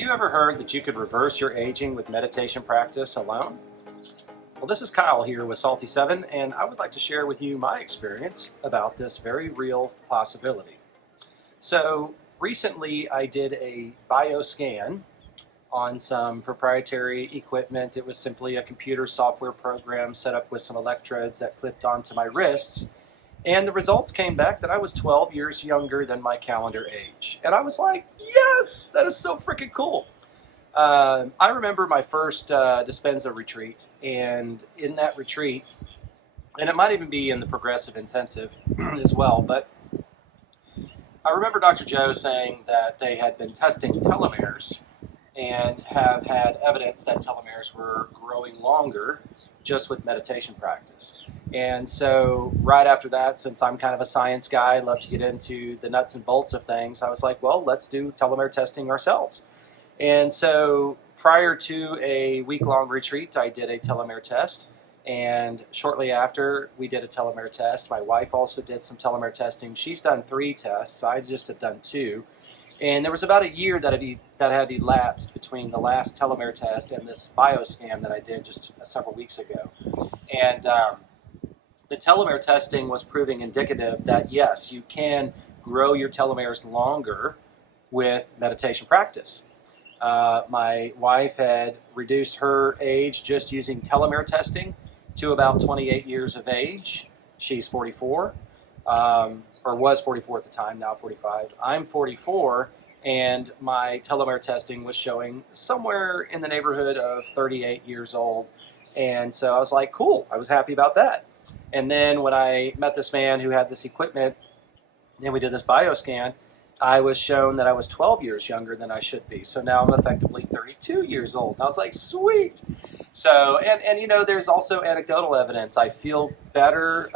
you ever heard that you could reverse your aging with meditation practice alone? Well, this is Kyle here with Salty7, and I would like to share with you my experience about this very real possibility. So, recently I did a bioscan on some proprietary equipment. It was simply a computer software program set up with some electrodes that clipped onto my wrists. And the results came back that I was 12 years younger than my calendar age. And I was like, yes, that is so freaking cool. I remember my first Dispenza retreat, and in that retreat, and it might even be in the progressive intensive as well, but I remember Dr. Joe saying that they had been testing telomeres and have had evidence that telomeres were growing longer just with meditation practice. And so right after that, since I'm kind of a science guy, I love to get into the nuts and bolts of things, I was like, well, let's do telomere testing ourselves. And so prior to a week-long retreat, I did a telomere test. And shortly after we did a telomere test, my wife also did some telomere testing. She's done 3 tests. I just have done 2. And there was about a year that had elapsed between the last telomere test and this bioscan that I did just several weeks ago. And the telomere testing was proving indicative that, yes, you can grow your telomeres longer with meditation practice. My wife had reduced her age just using telomere testing to about 28 years of age. She's 44, or was 44 at the time, now 45. I'm 44, and my telomere testing was showing somewhere in the neighborhood of 38 years old. And so I was like, cool, I was happy about that. And then when I met this man who had this equipment, and we did this bioscan, I was shown that I was 12 years younger than I should be. So now I'm effectively 32 years old. And I was like, sweet. So, and you know, there's also anecdotal evidence. I feel better.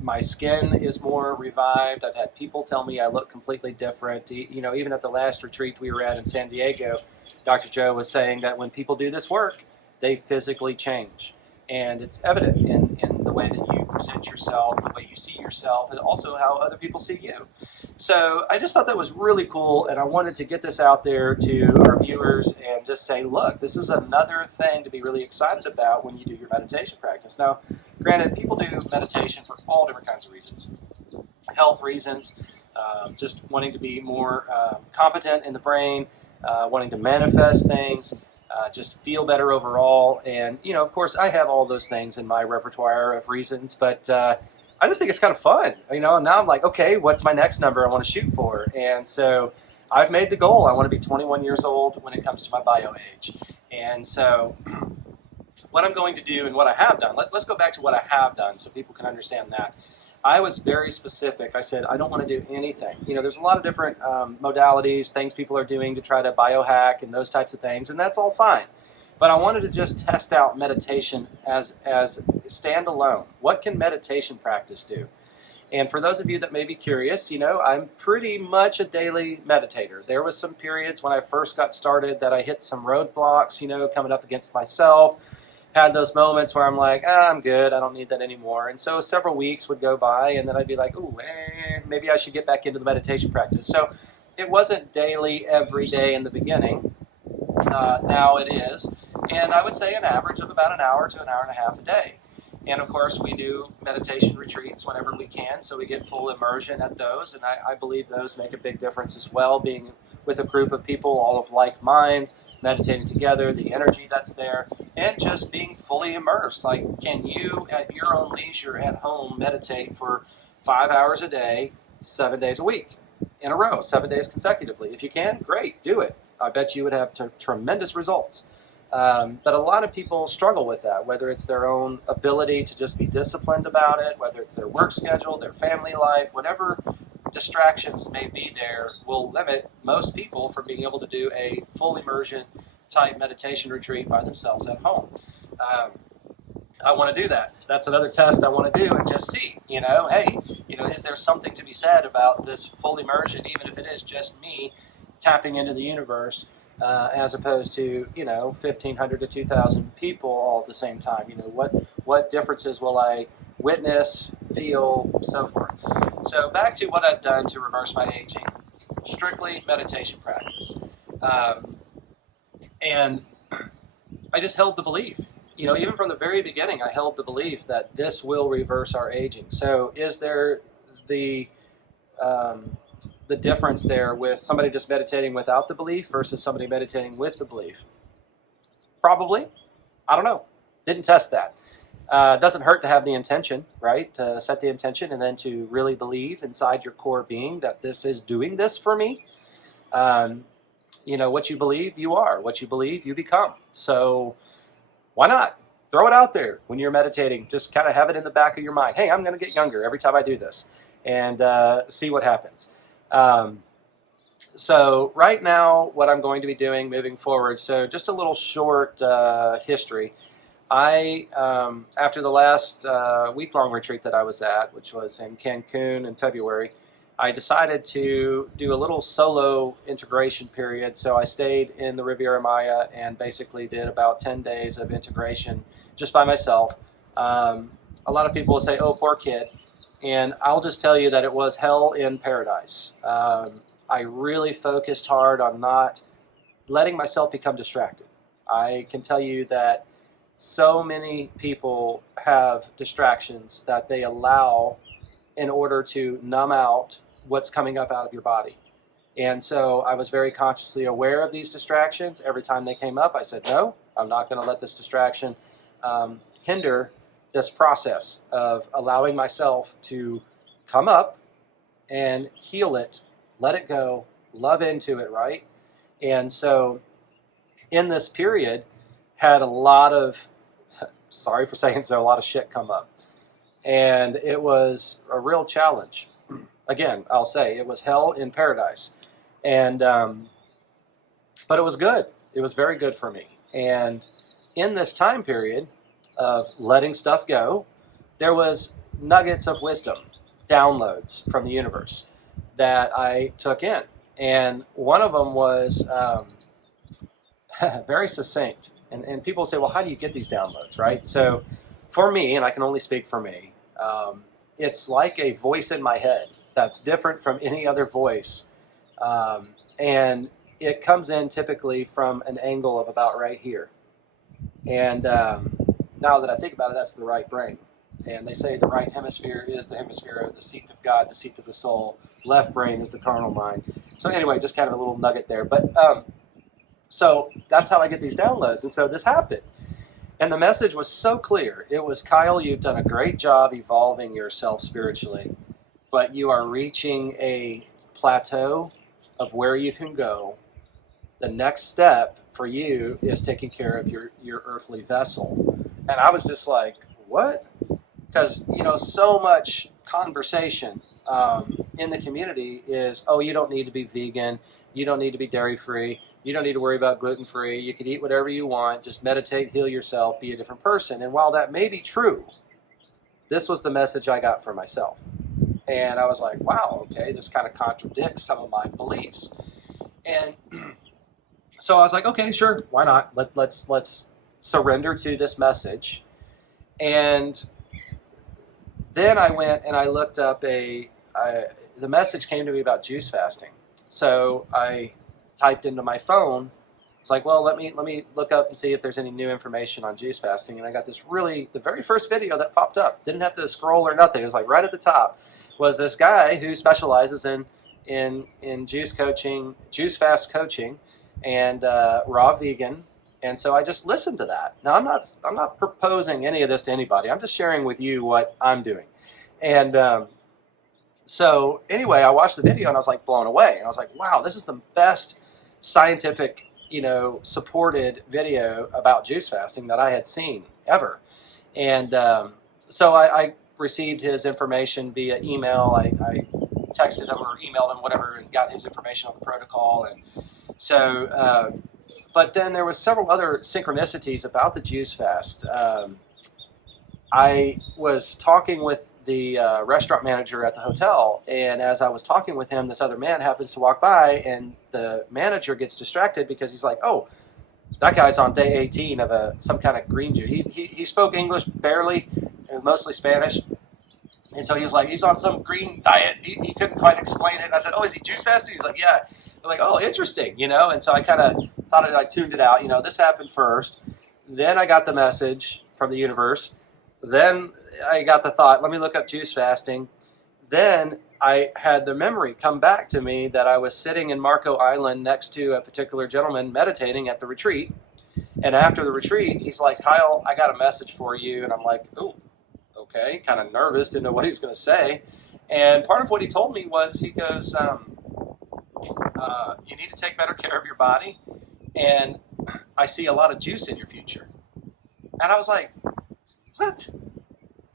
My skin is more revived. I've had people tell me I look completely different. You know, even at the last retreat we were at in San Diego, Dr. Joe was saying that when people do this work, they physically change. And it's evident in the way that you present yourself, the way you see yourself, and also how other people see you. So I just thought that was really cool, and I wanted to get this out there to our viewers and just say, look, this is another thing to be really excited about when you do your meditation practice. Now, granted, people do meditation for all different kinds of reasons. Health reasons, just wanting to be more competent in the brain, wanting to manifest things, just feel better overall. And, you know, of course, I have all those things in my repertoire of reasons, but I just think it's kind of fun, you know, and now I'm like, okay, what's my next number I want to shoot for? And so I've made the goal. I want to be 21 years old when it comes to my bio age. And so what I'm going to do and what I have done, let's go back to what I have done so people can understand that. I was very specific. I said, I don't want to do anything. You know, there's a lot of different modalities, things people are doing to try to biohack and those types of things, and that's all fine. But I wanted to just test out meditation as standalone. What can meditation practice do? And for those of you that may be curious, you know, I'm pretty much a daily meditator. There was some periods when I first got started that I hit some roadblocks, you know, coming up against myself. Had those moments where I'm like, I'm good, I don't need that anymore. And so several weeks would go by, and then I'd be like, maybe I should get back into the meditation practice. So it wasn't daily, every day in the beginning. Now it is. And I would say an average of about an hour to an hour and a half a day. And of course, we do meditation retreats whenever we can, so we get full immersion at those. And I believe those make a big difference as well, being with a group of people, all of like mind, meditating together, the energy that's there, and just being fully immersed. Like, can you, at your own leisure at home, meditate for 5 hours a day, 7 days a week, in a row, 7 days consecutively? If you can, great, do it. I bet you would have tremendous results. But a lot of people struggle with that, whether it's their own ability to just be disciplined about it, whether it's their work schedule, their family life, whatever distractions may be there will limit most people from being able to do a full immersion type meditation retreat by themselves at home. I want to do that. That's another test I want to do and just see, you know, hey, you know, is there something to be said about this full immersion, even if it is just me tapping into the universe, as opposed to, you know, 1,500 to 2,000 people all at the same time. You know, what differences will I witness, feel, so forth. So back to what I've done to reverse my aging. Strictly meditation practice. And I just held the belief. Even from the very beginning, I held the belief that this will reverse our aging. So is there the the difference there with somebody just meditating without the belief versus somebody meditating with the belief? Probably. I don't know. Didn't test that. Doesn't hurt to have the intention, right? To set the intention and then to really believe inside your core being that this is doing this for me. What you believe, you are. What you believe, you become. So why not? Throw it out there when you're meditating. Just kind of have it in the back of your mind. Hey, I'm going to get younger every time I do this, and see what happens. So right now, what I'm going to be doing moving forward, so just a little short history. After the last week-long retreat that I was at, which was in Cancun in February, I decided to do a little solo integration period. So I stayed in the Riviera Maya and basically did about 10 days of integration just by myself. A lot of people will say, oh, poor kid. And I'll just tell you that it was hell in paradise. I really focused hard on not letting myself become distracted. I can tell you that so many people have distractions that they allow in order to numb out what's coming up out of your body. And so I was very consciously aware of these distractions. Every time they came up, I said, no, I'm not going to let this distraction hinder this process of allowing myself to come up and heal it, let it go, love into it, right? And so in this period, had a lot of, sorry for saying so, a lot of shit come up. And it was a real challenge. Again, I'll say, it was hell in paradise. And but it was good. It was very good for me. And in this time period of letting stuff go, there was nuggets of wisdom, downloads from the universe that I took in. And one of them was very succinct. And people say, well, how do you get these downloads, right? So for me, and I can only speak for me, it's like a voice in my head that's different from any other voice. And it comes in typically from an angle of about right here. And now that I think about it, that's the right brain. And they say the right hemisphere is the hemisphere of the seat of God, the seat of the soul. Left brain is the carnal mind. So anyway, just kind of a little nugget there. But so that's how I get these downloads. And so this happened. And the message was so clear. It was, Kyle, you've done a great job evolving yourself spiritually, but you are reaching a plateau of where you can go. The next step for you is taking care of your earthly vessel. And I was just like, what? Because, so much conversation in the community is, oh, you don't need to be vegan. You don't need to be dairy-free. You don't need to worry about gluten-free. You can eat whatever you want. Just meditate, heal yourself, be a different person. And while that may be true, this was the message I got for myself. And I was like, wow, okay, this kind of contradicts some of my beliefs. And so I was like, okay, sure, why not? Let's surrender to this message. And then I went and I looked up the message came to me about juice fasting. So I typed into my phone. It's like, well, let me look up and see if there's any new information on juice fasting. And I got the very first video that popped up. Didn't have to scroll or nothing. It was like right at the top was this guy who specializes in juice coaching, juice fast coaching, and raw vegan. And so I just listened to that. Now I'm not proposing any of this to anybody. I'm just sharing with you what I'm doing. And so anyway, I watched the video and I was like blown away. And I was like, wow, this is the best scientific, supported video about juice fasting that I had seen ever. And so I received his information via email. I texted him or emailed him, whatever, and got his information on the protocol. And so, but then there was several other synchronicities about the juice fast. I was talking with the restaurant manager at the hotel, and as I was talking with him, this other man happens to walk by, and the manager gets distracted because he's like, oh, that guy's on day 18 of some kind of green juice. He spoke English barely, mostly Spanish, and so he was like, he's on some green diet. He couldn't quite explain it, and I said, oh, is he juice fasting? He's like, yeah. I'm like, oh, interesting, and so I kind of thought I like tuned it out. You know, this happened first. Then I got the message from the universe. Then I got the thought, let me look up juice fasting. Then I had the memory come back to me that I was sitting in Marco Island next to a particular gentleman meditating at the retreat. And after the retreat, he's like, Kyle, I got a message for you. And I'm like, oh, okay, kind of nervous, didn't know what he's going to say. And part of what he told me was, he goes, you need to take better care of your body. And I see a lot of juice in your future. And I was like, what?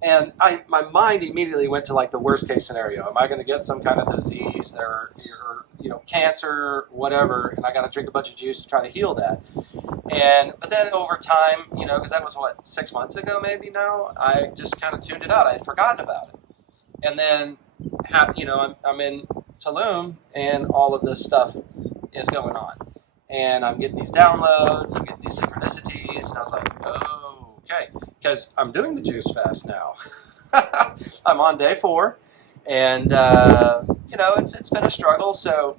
And my mind immediately went to like the worst case scenario. Am I going to get some kind of disease or cancer, whatever, and I got to drink a bunch of juice to try to heal that? But then over time, because that was 6 months ago maybe now, I just kind of tuned it out. I had forgotten about it. And then, I'm in Tulum, and all of this stuff is going on. And I'm getting these downloads, I'm getting these synchronicities, and I was like, oh, okay. Because I'm doing the juice fast now. I'm on day 4, and, it's been a struggle. So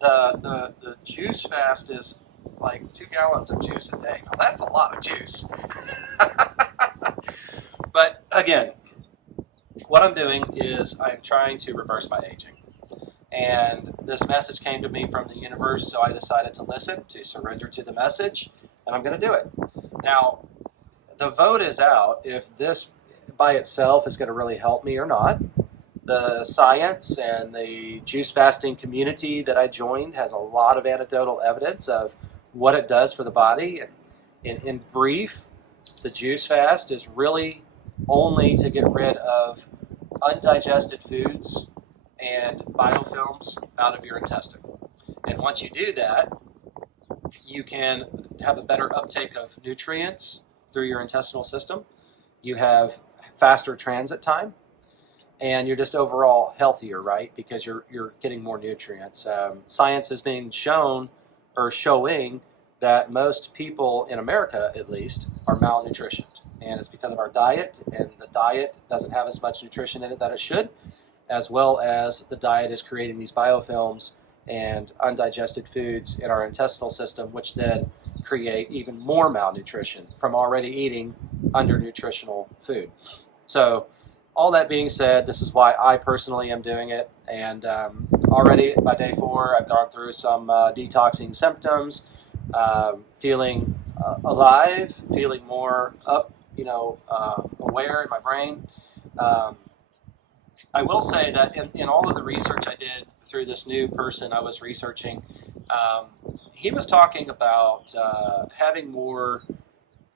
the juice fast is like 2 gallons of juice a day. Now that's a lot of juice. But again, what I'm doing is I'm trying to reverse my aging. And this message came to me from the universe, so I decided to listen, to surrender to the message, and I'm going to do it. Now, the vote is out if this by itself is going to really help me or not. The science and the juice fasting community that I joined has a lot of anecdotal evidence of what it does for the body. And in brief, the juice fast is really only to get rid of undigested foods and biofilms out of your intestine. And once you do that, you can have a better uptake of nutrients through your intestinal system. You have faster transit time, and you're just overall healthier, right? Because you're getting more nutrients. Science is being shown, or showing, that most people in America, at least, are malnutritioned. And it's because of our diet, and the diet doesn't have as much nutrition in it that it should, as well as the diet is creating these biofilms and undigested foods in our intestinal system, which then create even more malnutrition from already eating under-nutritional food. So all that being said, this is why I personally am doing it. And already by day 4, I've gone through some detoxing symptoms, feeling alive, feeling more up, aware in my brain. I will say that in all of the research I did through this new person I was researching, he was talking about having more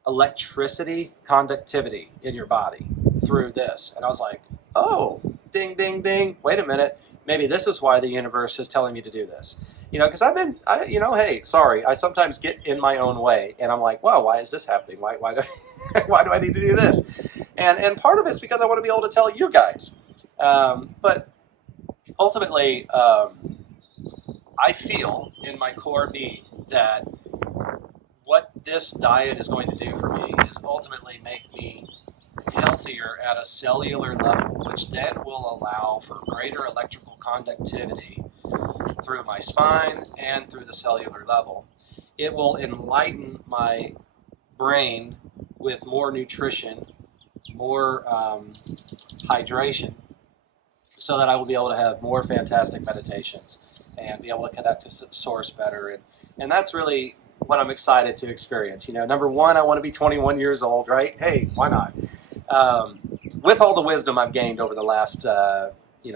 electricity conductivity in your body through this. And I was like, oh, ding, ding, ding. Wait a minute. Maybe this is why the universe is telling me to do this. Because hey, sorry, I sometimes get in my own way. And I'm like, wow, why is this happening? Why do why do I need to do this? And part of it's because I want to be able to tell you guys. But ultimately, I feel in my core being that what this diet is going to do for me is ultimately make me healthier at a cellular level, which then will allow for greater electrical conductivity through my spine and through the cellular level. It will enlighten my brain with more nutrition, more hydration, so that I will be able to have more fantastic meditations and be able to connect to source better. And that's really what I'm excited to experience. Number one, I want to be 21 years old, right? Hey, why not? With all the wisdom I've gained over the last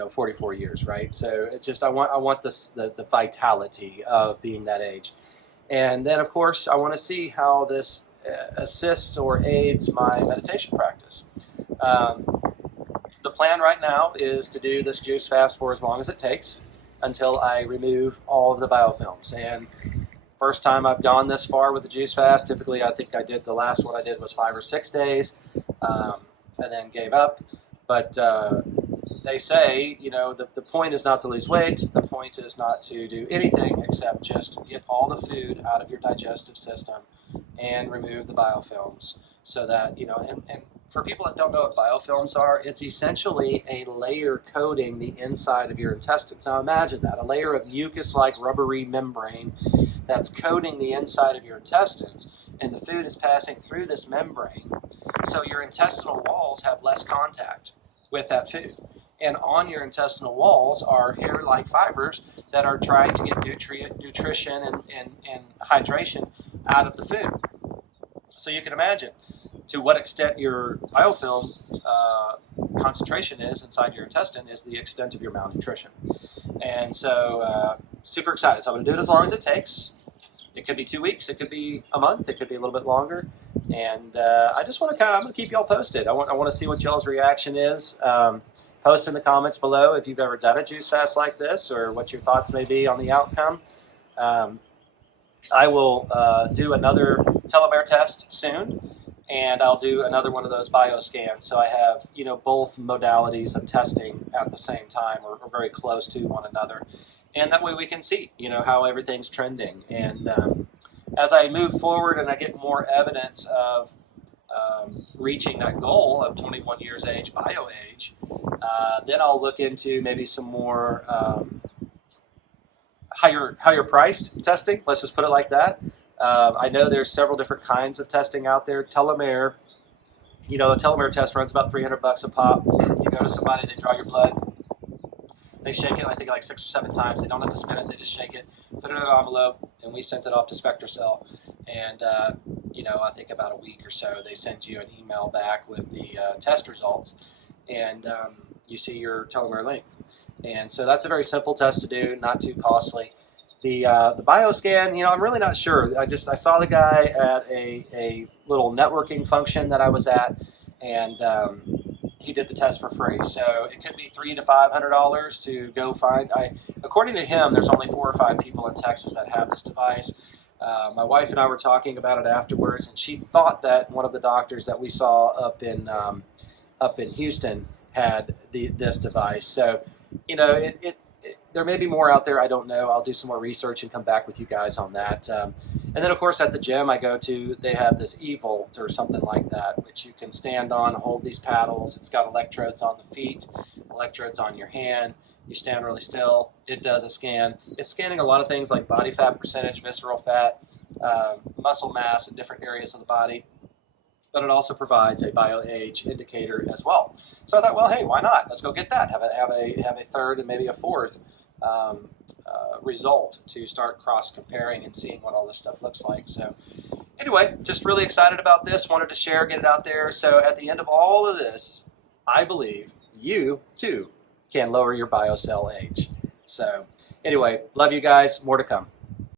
44 years, right? So it's just I want the vitality of being that age. And then, of course, I want to see how this assists or aids my meditation practice. The plan right now is to do this juice fast for as long as it takes until I remove all of the biofilms. And first time I've gone this far with the juice fast, typically I think the last one I did was 5 or 6 days, and then gave up. But they say, the point is not to lose weight. The point is not to do anything except just get all the food out of your digestive system and remove the biofilms, so that, and for people that don't know what biofilms are, it's essentially a layer coating the inside of your intestines. Now imagine that, a layer of mucus-like rubbery membrane that's coating the inside of your intestines, and the food is passing through this membrane, so your intestinal walls have less contact with that food. And on your intestinal walls are hair-like fibers that are trying to get nutrition and hydration out of the food. So you can imagine to what extent your biofilm concentration is inside your intestine is the extent of your malnutrition. And so super excited. So I'm going to do it as long as it takes. It could be 2 weeks, it could be a month, it could be a little bit longer. And I just want to I'm going to keep y'all posted. I want to see what y'all's reaction is. Post in the comments below if you've ever done a juice fast like this or what your thoughts may be on the outcome. I will do another telomere test soon, and I'll do another one of those bioscans. So I have, both modalities of testing at the same time or very close to one another. And that way we can see, how everything's trending. And as I move forward and I get more evidence of reaching that goal of 21 years age, bio age, then I'll look into maybe some more higher priced testing. Let's just put it like that. I know there's several different kinds of testing out there. Telomere, a telomere test runs about $300 a pop. You go to somebody, they draw your blood, they shake it, I think like 6 or 7 times. They don't have to spin it, they just shake it, put it in an envelope, and we sent it off to SpectraCell. And I think about a week or so, they send you an email back with the test results, and you see your telomere length. And so that's a very simple test to do, not too costly. The bioscan, I'm really not sure. I saw the guy at a little networking function that I was at, and he did the test for free. So it could be $300 to $500 to go find. According to him, there's only 4 or 5 people in Texas that have this device. My wife and I were talking about it afterwards, and she thought that one of the doctors that we saw up in Houston had this device. So, there may be more out there. I don't know. I'll do some more research and come back with you guys on that. And then, of course, at the gym I go to, they have this eVolt or something like that, which you can stand on, hold these paddles. It's got electrodes on the feet, electrodes on your hand. You stand really still. It does a scan. It's scanning a lot of things like body fat percentage, visceral fat, muscle mass in different areas of the body. But it also provides a bio-age indicator as well. So I thought, well, hey, why not? Let's go get that. Have a third and maybe a fourth result to start cross-comparing and seeing what all this stuff looks like. So anyway, just really excited about this. Wanted to share, get it out there. So at the end of all of this, I believe you, too, can lower your biocell age. So anyway, love you guys. More to come.